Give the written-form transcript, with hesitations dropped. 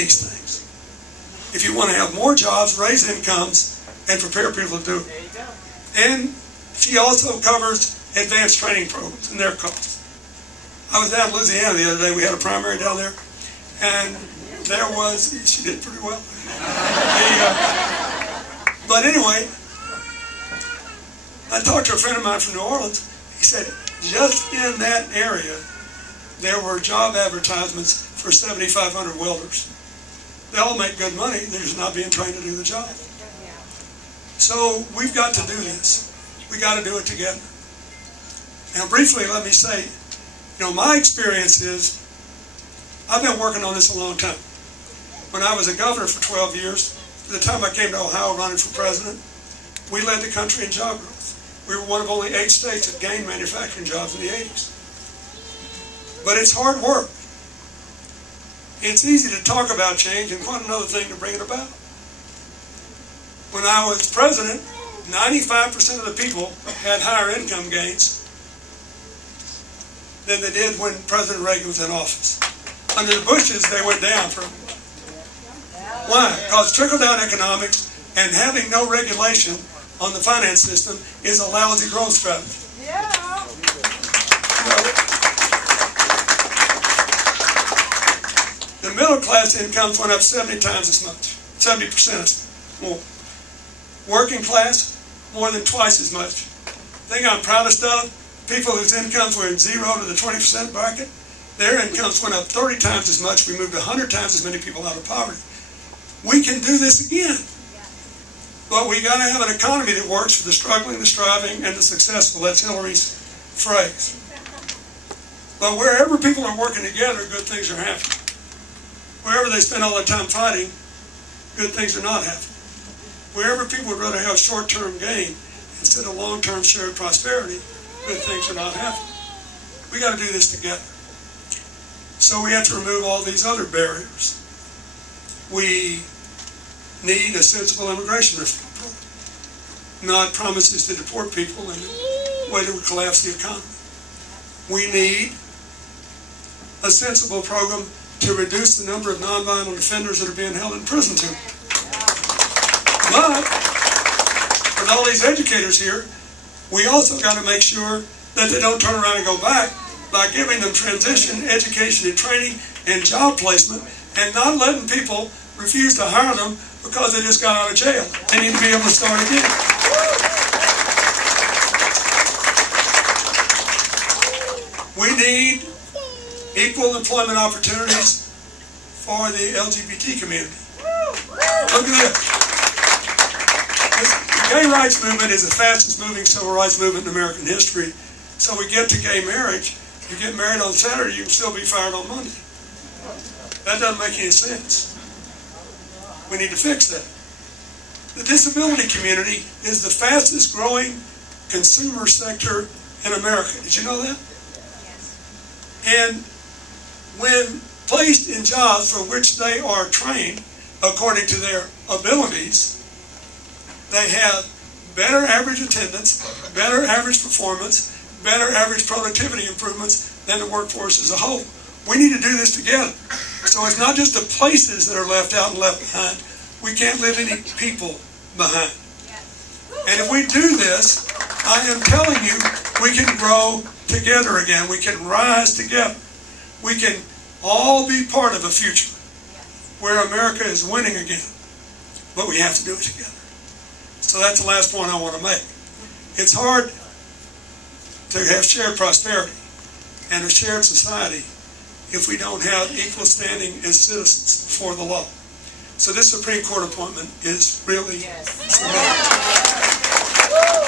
these things. If you want to have more jobs, raise incomes, and prepare people to do it. There you go. And she also covers advanced training programs and their costs. I was down in Louisiana the other day. We had a primary down there, and there was, she did pretty well. But anyway, I talked to a friend of mine from New Orleans. He said, just in that area, there were job advertisements for 7,500 welders. They all make good money. They're just not being trained to do the job. So we've got to do this. We got to do it together. Now, briefly, let me say, my experience is, I've been working on this a long time. When I was a governor for 12 years, at the time I came to Ohio running for president, we led the country in job growth. We were one of only 8 states that gained manufacturing jobs in the 80s. But it's hard work. It's easy to talk about change and quite another thing to bring it about. When I was president, 95% of the people had higher income gains than they did when President Reagan was in office. Under the Bushes, they went down from. Why? Because trickle-down economics and having no regulation on the finance system is a lousy growth strategy. The middle class incomes went up 70 times as much, 70% more. Working class, more than twice as much. The thing I'm proudest of, people whose incomes were in 0 to the 20% bracket, their incomes went up 30 times as much. We moved 100 times as many people out of poverty. We can do this again. But we got to have an economy that works for the struggling, the striving, and the successful. That's Hillary's phrase. But wherever people are working together, good things are happening. Wherever they spend all their time fighting, good things are not happening. Wherever people would rather have short-term gain instead of long-term shared prosperity, good things are not happening. We got to do this together. So we have to remove all these other barriers. We need a sensible immigration reform program, not promises to deport people in a way that would collapse the economy. We need a sensible program to reduce the number of nonviolent offenders that are being held in prison too. But with all these educators here, we also got to make sure that they don't turn around and go back by giving them transition, education, and training, and job placement, and not letting people refuse to hire them because they just got out of jail. They need to be able to start again. We need equal employment opportunities for the LGBT community. Look at this. The gay rights movement is the fastest moving civil rights movement in American history. So we get to gay marriage. You get married on Saturday, you can still be fired on Monday. That doesn't make any sense. We need to fix that. The disability community is the fastest growing consumer sector in America. Did you know that? And when placed in jobs for which they are trained according to their abilities, they have better average attendance, better average performance, better average productivity improvements than the workforce as a whole. We need to do this together. So it's not just the places that are left out and left behind. We can't leave any people behind. And if we do this, I am telling you, we can grow together again. We can rise together. We can all be part of a future where America is winning again. But we have to do it together. So that's the last point I want to make. It's hard to have shared prosperity and a shared society if we don't have equal standing as citizens before the law. So this Supreme Court appointment is really significant.